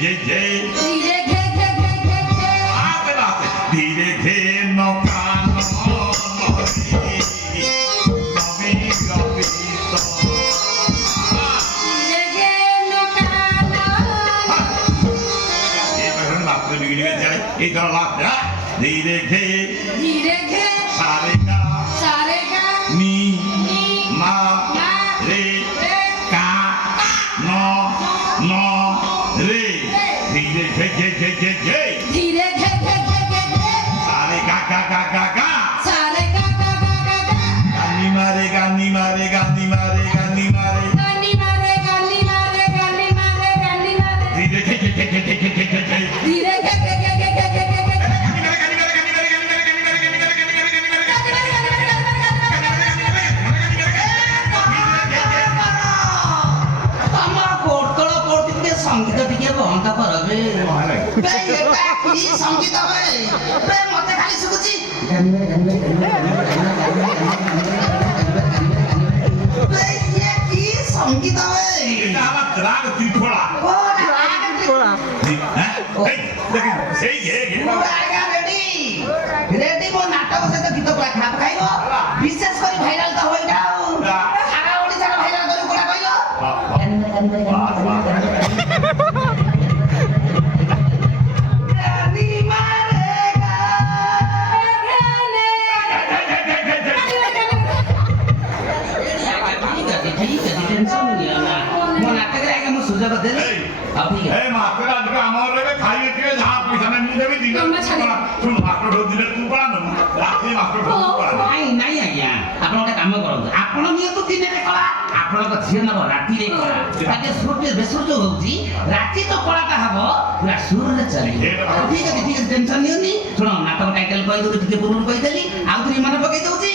घे घे धीरे घे घे घे घे घे आते आते धीरे घे नौका नवी रवि तो धीरे घे नौका ये बहन बाप को बिगड़ गए चले इधर लाभ धीरे घे सारे का नी मा रे का नो नो रे धीरे घे घे घे घे घे धीरे घे घे घे घे घे सारे का सारे का गानी मारे गानी मारे गानी मारे गानी मारे गानी मारे गानी मारे गानी मारे गानी मारे धीरे घे घे घे घे घे घे घे घे धीरे घे घे घे घे घे घे घे संगीत टिके बंद करबे बे एटा की संगीत बे बे मते खाली सुकुची बे ये की संगीत बे এটা আমার রাগ ত্রিখোলা ओ राग टिकोला হ্যাঁ এই দেখেন সেই ঘে ঘে रागा रेडी रेडी मो नाटक से तो गीत कोला खाप खाइबो विशेष करी भाइराल त होई जाऊ सारा ओडिसा रा भाइराल करी कोला कहियो गानी मारेगा ठीक है टेंशन नहीं है ना मो नाटक रे आगे मो सुझाव देले अब ठीक है এই মাত্র আজকে আমার রে খাইয়ে দিয়ে যা পয়সা না নিয়ে যাবি দিন শুন মাত্র ঢোক দিলে তুই পড়া না রাতে মাত্র ঢোক পড়া ନାଇଁ ନାଇଁ ଆଜ୍ଞା ଆପଣ ଗୋଟେ କାମ କରନ୍ତୁ ଆପଣ ନିଅନ୍ତୁ ଦିନରେ କଳା ଆପଣଙ୍କ ଝିଅ ନେବ ରାତିରେ କଳା ତାକେ ସୁରଟେ ବେସର ଯୋଉ ହଉଛି ରାତି ତ କଳାଟା ହବ ପୁରା ସୁରରେ ଚାଲିବ ଠିକ ଅଛି ଟେନସନ ନିଅନି ଶୁଣ ନାଟକ ଟାଇଟଲ କହିଦେଉଛି ଟିକେ ପୂର୍ବରୁ କହିଦେଲି ଆଉ ଥରେ ମନେ ପକେଇ ଦଉଛି